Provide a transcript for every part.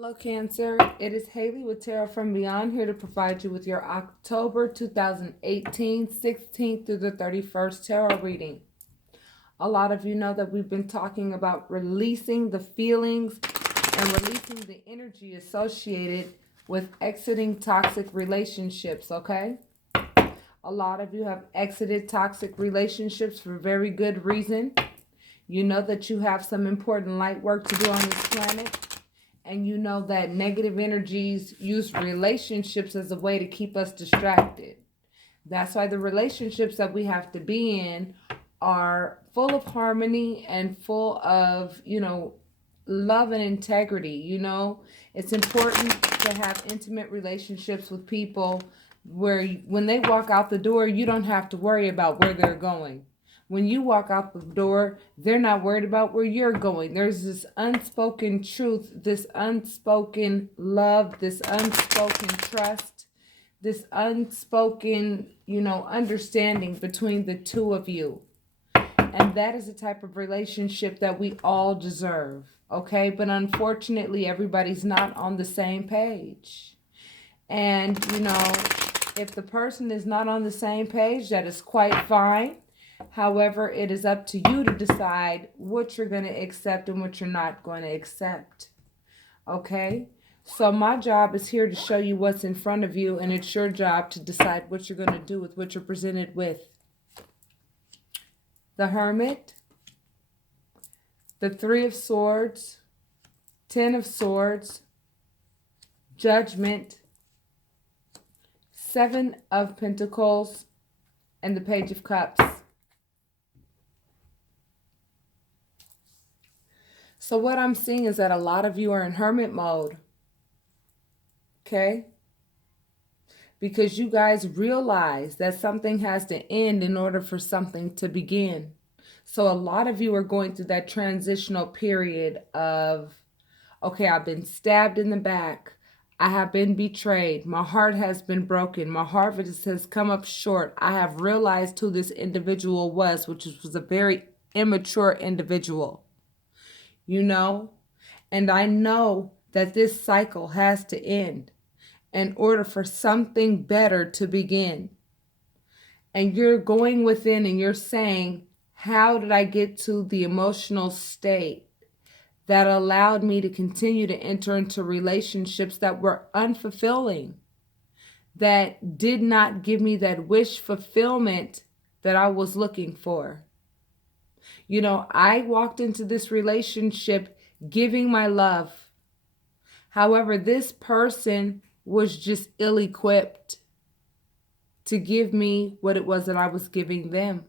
Hello, Cancer. It is Haley with Tarot from Beyond, here to provide you with your October 2018, 16th through the 31st tarot reading. A lot of you know that we've been talking about releasing the feelings and releasing the energy associated with exiting toxic relationships, okay? A lot of you have exited toxic relationships for very good reason. You know that you have some important light work to do on this planet. And you know that negative energies use relationships as a way to keep us distracted. That's why the relationships that we have to be in are full of harmony and full of, love and integrity. It's important to have intimate relationships with people where when they walk out the door, you don't have to worry about where they're going. When you walk out the door, they're not worried about where you're going. There's this unspoken truth, this unspoken love, this unspoken trust, this unspoken, understanding between the two of you. And that is the type of relationship that we all deserve, okay? But unfortunately, everybody's not on the same page. And, if the person is not on the same page, that is quite fine. However, it is up to you to decide what you're going to accept and what you're not going to accept. Okay? So my job is here to show you what's in front of you, and it's your job to decide what you're going to do with what you're presented with. The Hermit, the Three of Swords, Ten of Swords, Judgment, Seven of Pentacles, and the Page of Cups. So what I'm seeing is that a lot of you are in hermit mode. Okay? Because you guys realize that something has to end in order for something to begin. So a lot of you are going through that transitional period of, okay, I've been stabbed in the back. I have been betrayed. My heart has been broken. My harvest has come up short. I have realized who this individual was, which was a very immature individual. And I know that this cycle has to end in order for something better to begin. And you're going within and you're saying, how did I get to the emotional state that allowed me to continue to enter into relationships that were unfulfilling, that did not give me that wish fulfillment that I was looking for? I walked into this relationship giving my love. However, this person was just ill-equipped to give me what it was that I was giving them.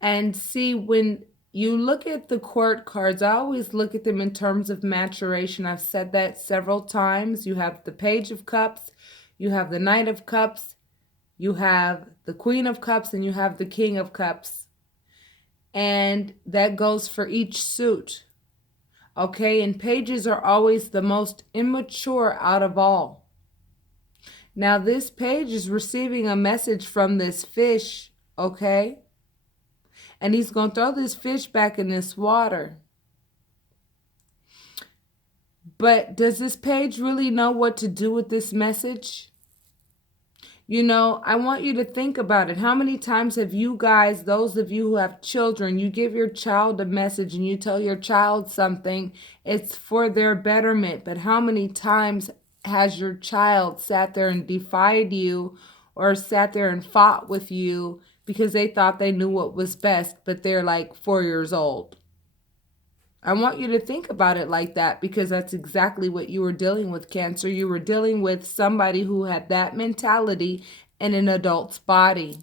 And see, when you look at the court cards, I always look at them in terms of maturation. I've said that several times. You have the Page of Cups, you have the Knight of Cups, you have the Queen of Cups, and you have the King of Cups. And that goes for each suit. Okay, and pages are always the most immature out of all. Now, this page is receiving a message from this fish, okay? And he's going to throw this fish back in this water. But does this page really know what to do with this message? I want you to think about it. How many times have you guys, those of you who have children, you give your child a message and you tell your child something, it's for their betterment. But how many times has your child sat there and defied you or sat there and fought with you because they thought they knew what was best, but they're like 4 years old? I want you to think about it like that, because that's exactly what you were dealing with, Cancer. You were dealing with somebody who had that mentality in an adult's body.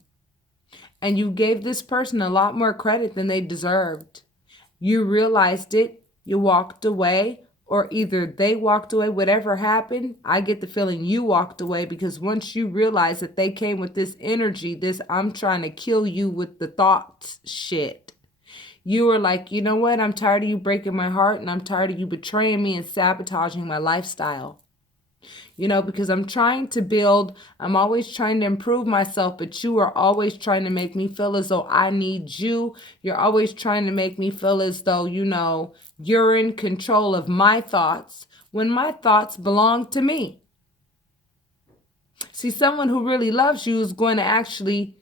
And you gave this person a lot more credit than they deserved. You realized it, you walked away, or either they walked away, whatever happened. I get the feeling you walked away, because once you realized that they came with this energy, this I'm trying to kill you with the thoughts shit, you were like, you know what? I'm tired of you breaking my heart, and I'm tired of you betraying me and sabotaging my lifestyle. Because I'm always trying to improve myself, but you are always trying to make me feel as though I need you. You're always trying to make me feel as though, you're in control of my thoughts when my thoughts belong to me. See, someone who really loves you is going to actually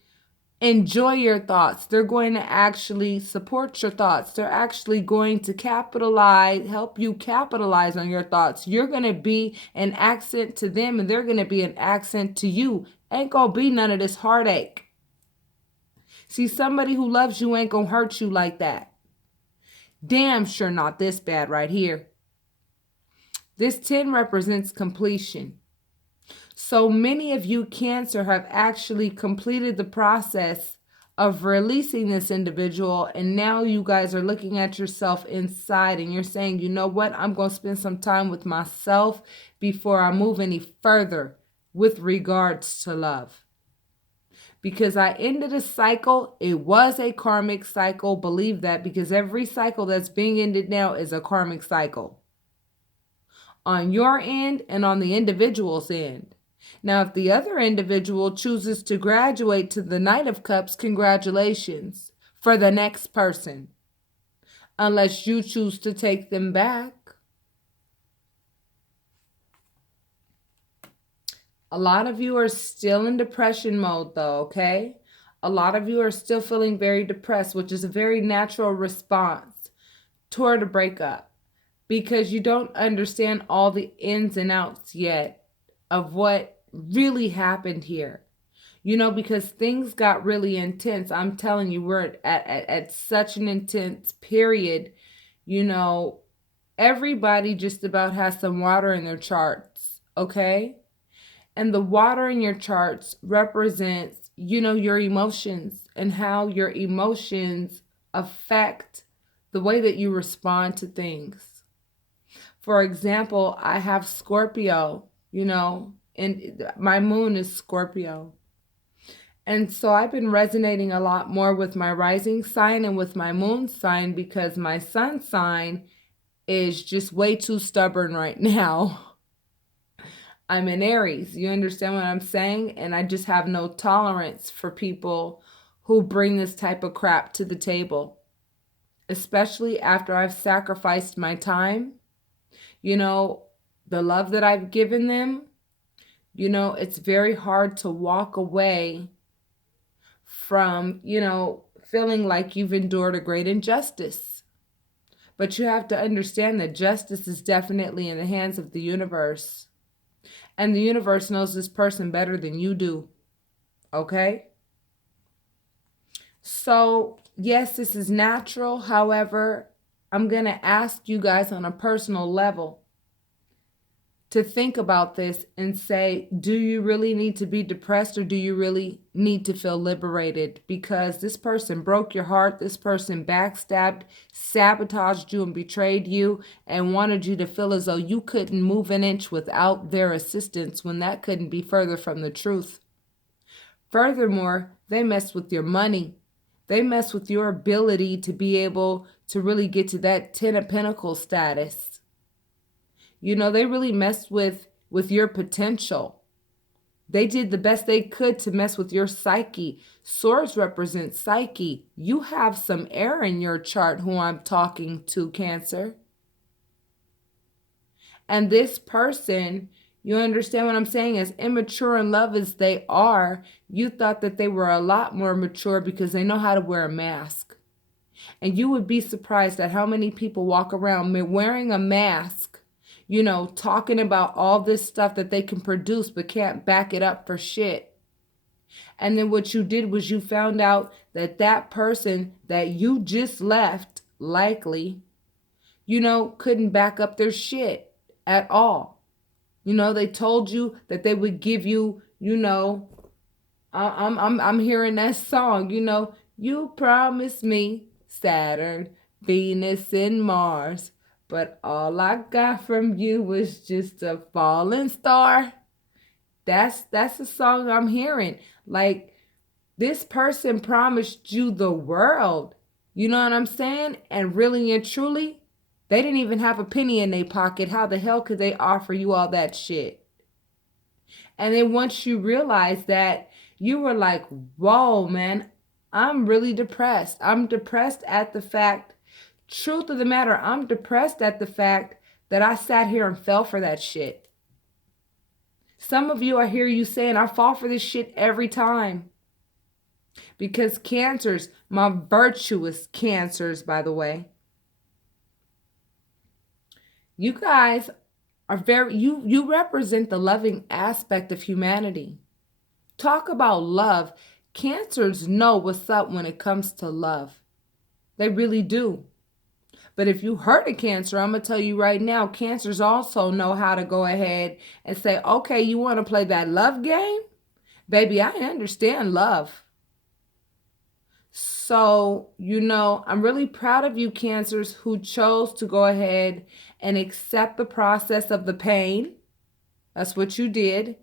enjoy your thoughts. They're going to actually support your thoughts. They're actually going to help you capitalize on your thoughts. You're going to be an accent to them, and they're going to be an accent to you. Ain't going to be none of this heartache. See, somebody who loves you ain't going to hurt you like that. Damn sure not this bad right here. This 10 represents completion. So many of you, Cancer, have actually completed the process of releasing this individual, and now you guys are looking at yourself inside and you're saying, you know what, I'm going to spend some time with myself before I move any further with regards to love. Because I ended a cycle, it was a karmic cycle, believe that, because every cycle that's being ended now is a karmic cycle. On your end and on the individual's end. Now, if the other individual chooses to graduate to the Knight of Cups, congratulations for the next person. Unless you choose to take them back. A lot of you are still in depression mode though, okay? A lot of you are still feeling very depressed, which is a very natural response toward a breakup. Because you don't understand all the ins and outs yet of what really happened here. Because things got really intense. I'm telling you, we're at such an intense period. Everybody just about has some water in their charts, okay? And the water in your charts represents, your emotions and how your emotions affect the way that you respond to things. For example, I have Scorpio, and my moon is Scorpio. And so I've been resonating a lot more with my rising sign and with my moon sign because my sun sign is just way too stubborn right now. I'm in Aries. You understand what I'm saying? And I just have no tolerance for people who bring this type of crap to the table, especially after I've sacrificed my time. The love that I've given them, it's very hard to walk away from, feeling like you've endured a great injustice. But you have to understand that justice is definitely in the hands of the universe. And the universe knows this person better than you do. Okay? So, yes, this is natural. However, I'm going to ask you guys on a personal level to think about this and say, do you really need to be depressed or do you really need to feel liberated? Because this person broke your heart, this person backstabbed, sabotaged you and betrayed you and wanted you to feel as though you couldn't move an inch without their assistance when that couldn't be further from the truth. Furthermore, they messed with your money. They messed with your ability to be able to really get to that 10 of Pentacles status. They really messed with your potential. They did the best they could to mess with your psyche. Swords represent psyche. You have some air in your chart who I'm talking to, Cancer. And this person, you understand what I'm saying? As immature in love as they are, you thought that they were a lot more mature because they know how to wear a mask. And you would be surprised at how many people walk around wearing a mask, talking about all this stuff that they can produce but can't back it up for shit. And then what you did was you found out that that person that you just left, likely, couldn't back up their shit at all. They told you that they would give you, I'm hearing that song, you promised me Saturn, Venus, and Mars. But all I got from you was just a falling star. That's the song I'm hearing. Like, this person promised you the world. You know what I'm saying? And really and truly, they didn't even have a penny in their pocket. How the hell could they offer you all that shit? And then once you realize that, you were like, whoa, man, I'm really depressed. I'm depressed at the fact, truth of the matter, I'm depressed at the fact that I sat here and fell for that shit. Some of you, I hear you saying, I fall for this shit every time. Because cancers, my virtuous cancers, by the way, you guys are you represent the loving aspect of humanity. Talk about love. Cancers know what's up when it comes to love. They really do. But if you hurt a cancer, I'm going to tell you right now, cancers also know how to go ahead and say, okay, you want to play that love game? Baby, I understand love. So, I'm really proud of you, cancers, who chose to go ahead and accept the process of the pain. That's what you did.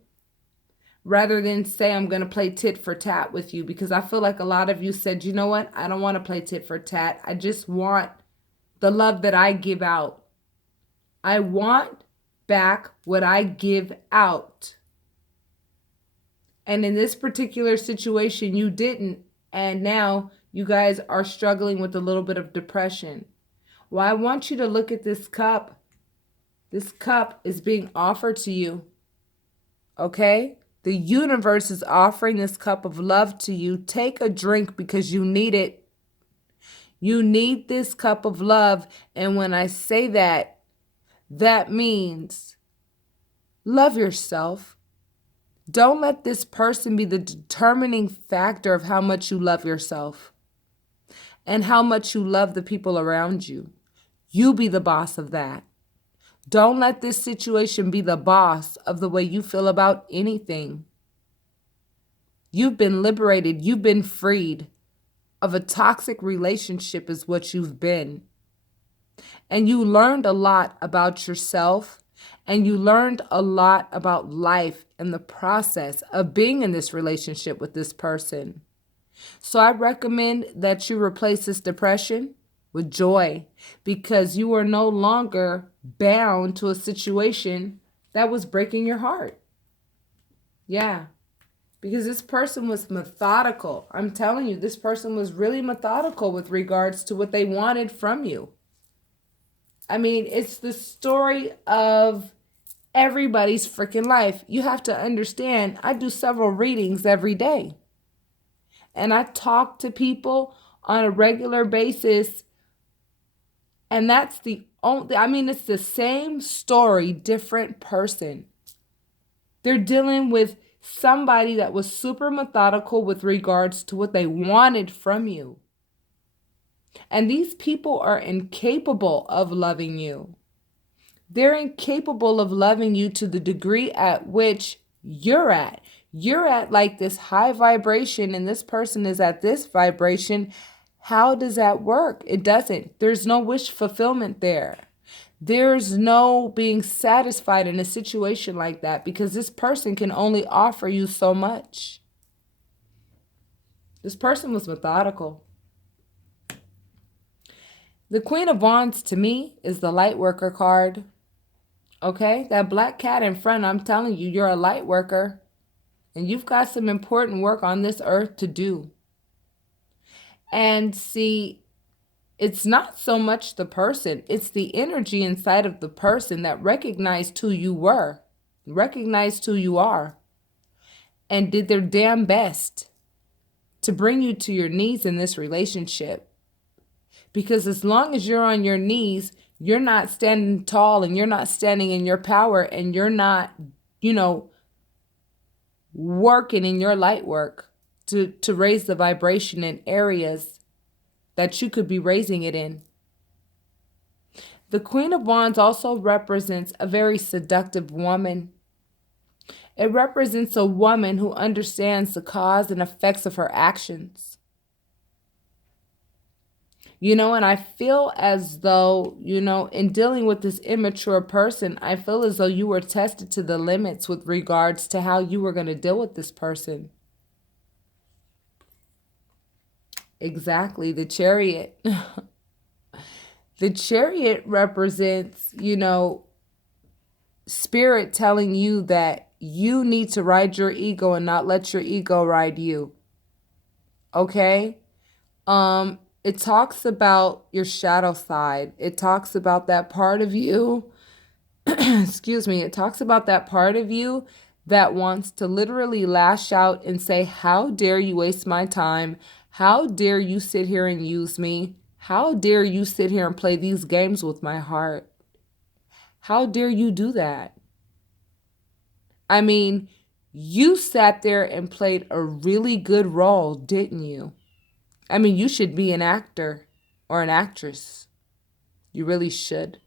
Rather than say, I'm going to play tit for tat with you. Because I feel like a lot of you said, you know what? I don't want to play tit for tat. I just want the love that I give out. I want back what I give out. And in this particular situation, you didn't. And now you guys are struggling with a little bit of depression. Well, I want you to look at this cup. This cup is being offered to you. Okay? The universe is offering this cup of love to you. Take a drink because you need it. You need this cup of love. And when I say that, that means love yourself. Don't let this person be the determining factor of how much you love yourself and how much you love the people around you. You be the boss of that. Don't let this situation be the boss of the way you feel about anything. You've been liberated. You've been freed of a toxic relationship is what you've been. And you learned a lot about yourself, and you learned a lot about life and the process of being in this relationship with this person. So I recommend that you replace this depression with joy, because you are no longer bound to a situation that was breaking your heart. Yeah, because this person was methodical. I'm telling you, this person was really methodical with regards to what they wanted from you. I mean, it's the story of everybody's freaking life. You have to understand, I do several readings every day. And I talk to people on a regular basis. And that's the only, it's the same story, different person. They're dealing with somebody that was super methodical with regards to what they wanted from you. And these people are incapable of loving you. They're incapable of loving you to the degree at which you're at. You're at like this high vibration and this person is at this vibration. How does that work? It doesn't. There's no wish fulfillment there. There's no being satisfied in a situation like that, because this person can only offer you so much. This person was methodical. The Queen of Wands to me is the light worker card. Okay, that black cat in front, I'm telling you, you're a light worker. And you've got some important work on this earth to do. And see, it's not so much the person, it's the energy inside of the person that recognized who you were, recognized who you are, and did their damn best to bring you to your knees in this relationship. Because as long as you're on your knees, you're not standing tall and you're not standing in your power and you're not, working in your light work to raise the vibration in areas that you could be raising it in. The Queen of Wands also represents a very seductive woman. It represents a woman who understands the cause and effects of her actions. And I feel as though, in dealing with this immature person, I feel as though you were tested to the limits with regards to how you were going to deal with this person. Exactly, the Chariot. The Chariot represents, Spirit telling you that, you need to ride your ego and not let your ego ride you. Okay? It talks about your shadow side. It talks about that part of you. Excuse me. It talks about that part of you that wants to literally lash out and say, how dare you waste my time? How dare you sit here and use me? How dare you sit here and play these games with my heart? How dare you do that? I mean, you sat there and played a really good role, didn't you? I mean, you should be an actor or an actress. You really should.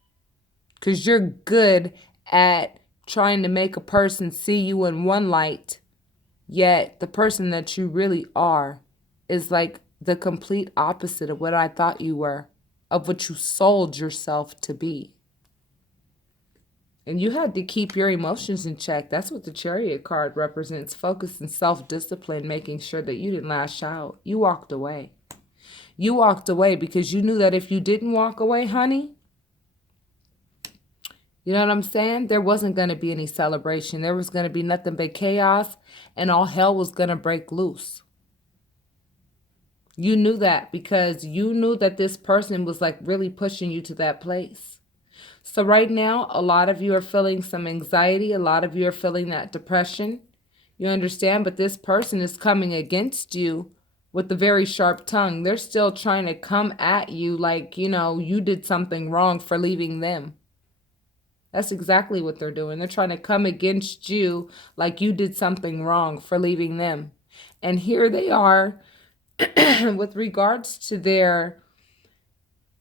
Because you're good at trying to make a person see you in one light, yet the person that you really are is like the complete opposite of what I thought you were, of what you sold yourself to be. And you had to keep your emotions in check. That's what the Chariot card represents. Focus and self-discipline, making sure that you didn't lash out. You walked away. You walked away because you knew that if you didn't walk away, honey, you know what I'm saying? There wasn't going to be any celebration. There was going to be nothing but chaos, and all hell was going to break loose. You knew that because you knew that this person was like really pushing you to that place. So right now, a lot of you are feeling some anxiety. A lot of you are feeling that depression. You understand? But this person is coming against you with a very sharp tongue. They're still trying to come at you like, you know, you did something wrong for leaving them. That's exactly what they're doing. They're trying to come against you like you did something wrong for leaving them. And here they are with regards to their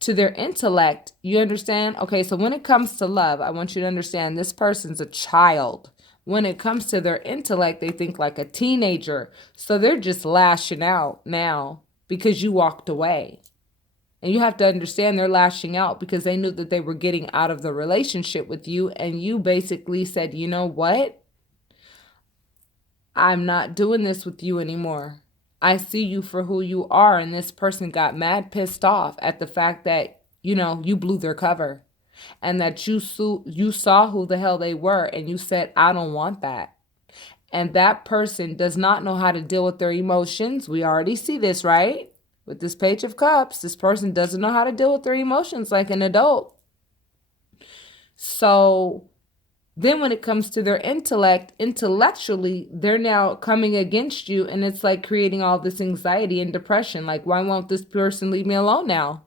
intellect. You understand? Okay, so when it comes to love, I want you to understand this person's a child. When it comes to their intellect, they think like a teenager. So they're just lashing out now because you walked away. And you have to understand they're lashing out because they knew that they were getting out of the relationship with you. And you basically said, you know what? I'm not doing this with you anymore. I see you for who you are. And this person got mad pissed off at the fact that, you know, you blew their cover. And that you saw who the hell they were. And you said, I don't want that. And that person does not know how to deal with their emotions. We already see this, right? With this Page of Cups, this person doesn't know how to deal with their emotions like an adult. So then when it comes to their intellect, intellectually, they're now coming against you. And it's like creating all this anxiety and depression. Like, why won't this person leave me alone now?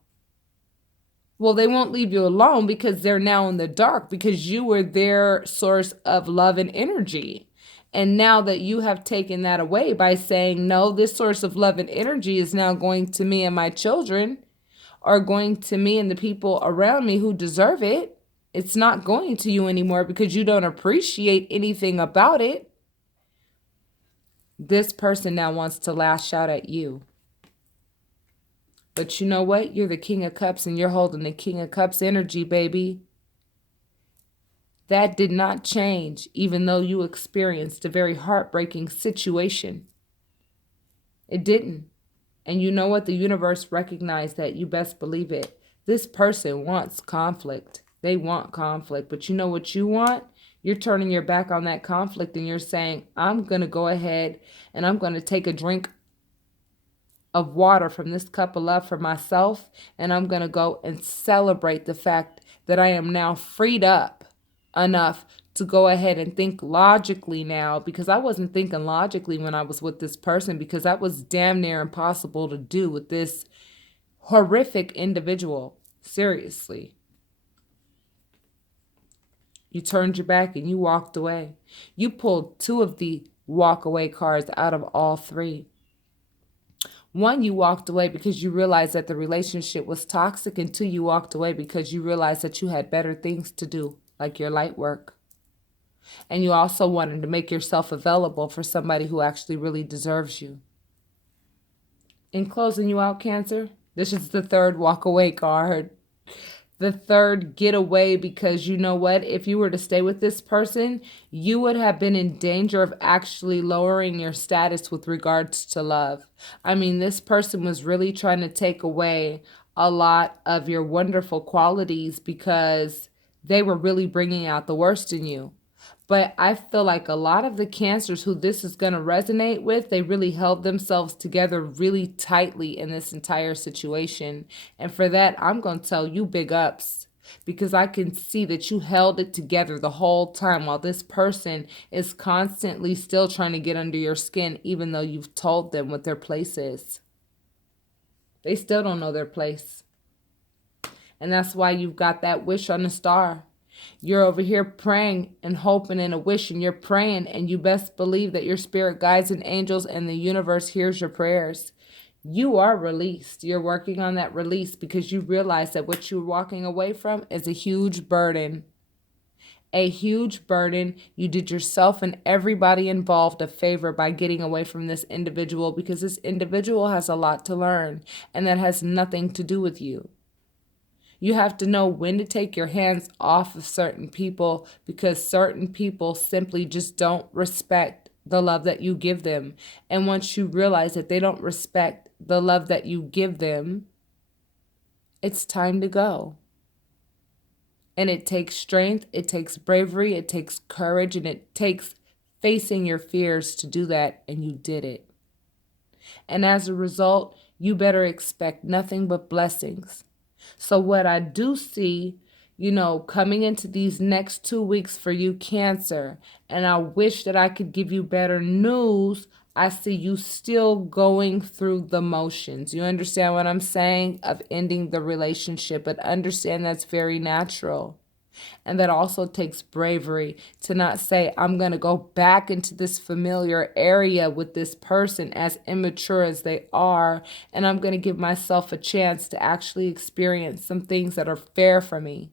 Well, they won't leave you alone because they're now in the dark because you were their source of love and energy. And now that you have taken that away by saying, no, this source of love and energy is now going to me and my children, or going to me and the people around me who deserve it. It's not going to you anymore because you don't appreciate anything about it. This person now wants to lash out at you. But you know what? You're the King of Cups and you're holding the King of Cups energy, baby. That did not change, even though you experienced a very heartbreaking situation. It didn't. And you know what? The universe recognized that. You best believe it. This person wants conflict. They want conflict. But you know what you want? You're turning your back on that conflict and you're saying, I'm going to go ahead and I'm going to take a drink of water from this cup of love for myself. And I'm going to go and celebrate the fact that I am now freed up enough to go ahead and think logically now, because I wasn't thinking logically when I was with this person, because that was damn near impossible to do with this horrific individual. Seriously. You turned your back and you walked away. You pulled 2 of the walk away cards out of all 3. One, you walked away because you realized that the relationship was toxic, and 2, you walked away because you realized that you had better things to do, like your light work. And you also wanted to make yourself available for somebody who actually really deserves you. In closing you out, Cancer, this is the 3rd walk away card. The 3rd get away, because you know what? If you were to stay with this person, you would have been in danger of actually lowering your status with regards to love. I mean, this person was really trying to take away a lot of your wonderful qualities because they were really bringing out the worst in you. But I feel like a lot of the Cancers who this is going to resonate with, they really held themselves together really tightly in this entire situation. And for that, I'm going to tell you big ups, because I can see that you held it together the whole time while this person is constantly still trying to get under your skin, even though you've told them what their place is. They still don't know their place. And that's why you've got that wish on the star. You're over here praying and hoping and a wish, and you're praying, and you best believe that your spirit guides and angels and the universe hears your prayers. You are released. You're working on that release because you realize that what you're walking away from is a huge burden. A huge burden. You did yourself and everybody involved a favor by getting away from this individual, because this individual has a lot to learn, and that has nothing to do with you. You have to know when to take your hands off of certain people, because certain people simply just don't respect the love that you give them. And once you realize that they don't respect the love that you give them, it's time to go. And it takes strength, it takes bravery, it takes courage, and it takes facing your fears to do that, and you did it. And as a result, you better expect nothing but blessings. So what I do see, coming into these next 2 weeks for you, Cancer, and I wish that I could give you better news, I see you still going through the motions. You understand what I'm saying? Of ending the relationship, but understand that's very natural. And that also takes bravery to not say, I'm going to go back into this familiar area with this person, as immature as they are, and I'm going to give myself a chance to actually experience some things that are fair for me.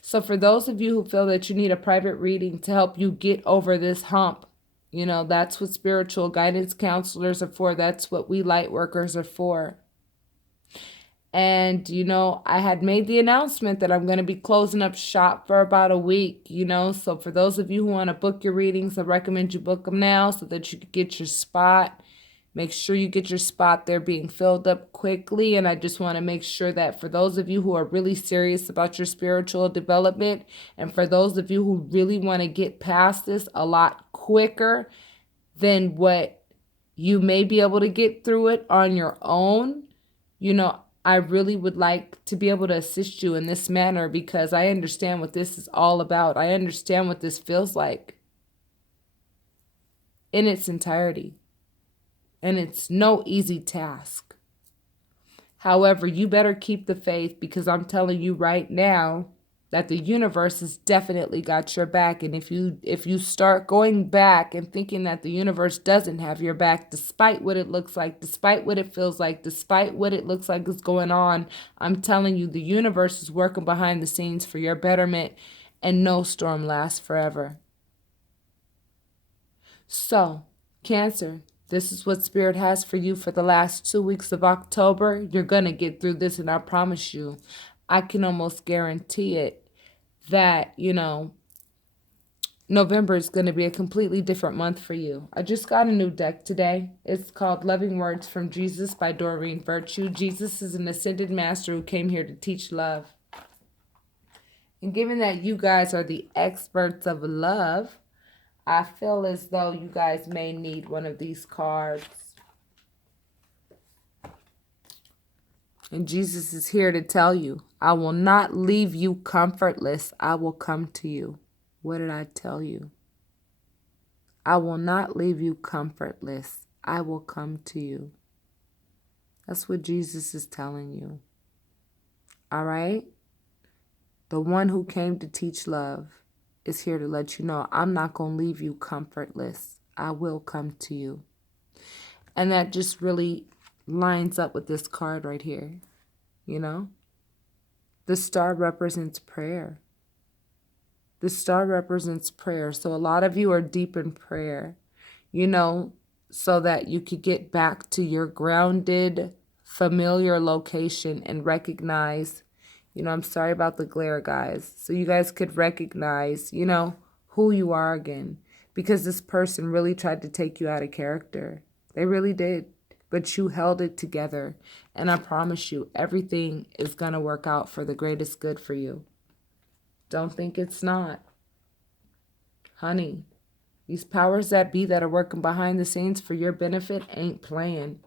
So for those of you who feel that you need a private reading to help you get over this hump, that's what spiritual guidance counselors are for. That's what we light workers are for. And, I had made the announcement that I'm going to be closing up shop for about a week, So for those of you who want to book your readings, I recommend you book them now so that you can get your spot. Make sure you get your spot there being filled up quickly. And I just want to make sure that for those of you who are really serious about your spiritual development, and for those of you who really want to get past this a lot quicker than what you may be able to get through it on your own, I really would like to be able to assist you in this manner, because I understand what this is all about. I understand what this feels like in its entirety. And it's no easy task. However, you better keep the faith, because I'm telling you right now that the universe has definitely got your back. And if you start going back and thinking that the universe doesn't have your back, despite what it looks like, despite what it feels like, despite what it looks like is going on, I'm telling you, the universe is working behind the scenes for your betterment, and no storm lasts forever. So, Cancer, this is what Spirit has for you for the last 2 weeks of October. You're going to get through this, and I promise you, I can almost guarantee it, that, November is going to be a completely different month for you. I just got a new deck today. It's called Loving Words from Jesus by Doreen Virtue. Jesus is an ascended master who came here to teach love. And given that you guys are the experts of love, I feel as though you guys may need one of these cards. And Jesus is here to tell you, I will not leave you comfortless. I will come to you. What did I tell you? I will not leave you comfortless. I will come to you. That's what Jesus is telling you. All right? The one who came to teach love is here to let you know, I'm not going to leave you comfortless. I will come to you. And that just really lines up with this card right here. The star represents prayer. The star represents prayer. So a lot of you are deep in prayer, so that you could get back to your grounded, familiar location and recognize, I'm sorry about the glare, guys. So you guys could recognize, who you are again. Because this person really tried to take you out of character. They really did. But you held it together. And I promise you, everything is going to work out for the greatest good for you. Don't think it's not. Honey, these powers that be that are working behind the scenes for your benefit ain't playing.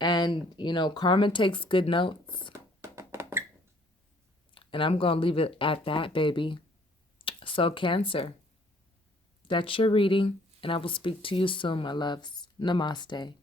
And, karma takes good notes. And I'm going to leave it at that, baby. So, Cancer, that's your reading. And I will speak to you soon, my loves. Namaste.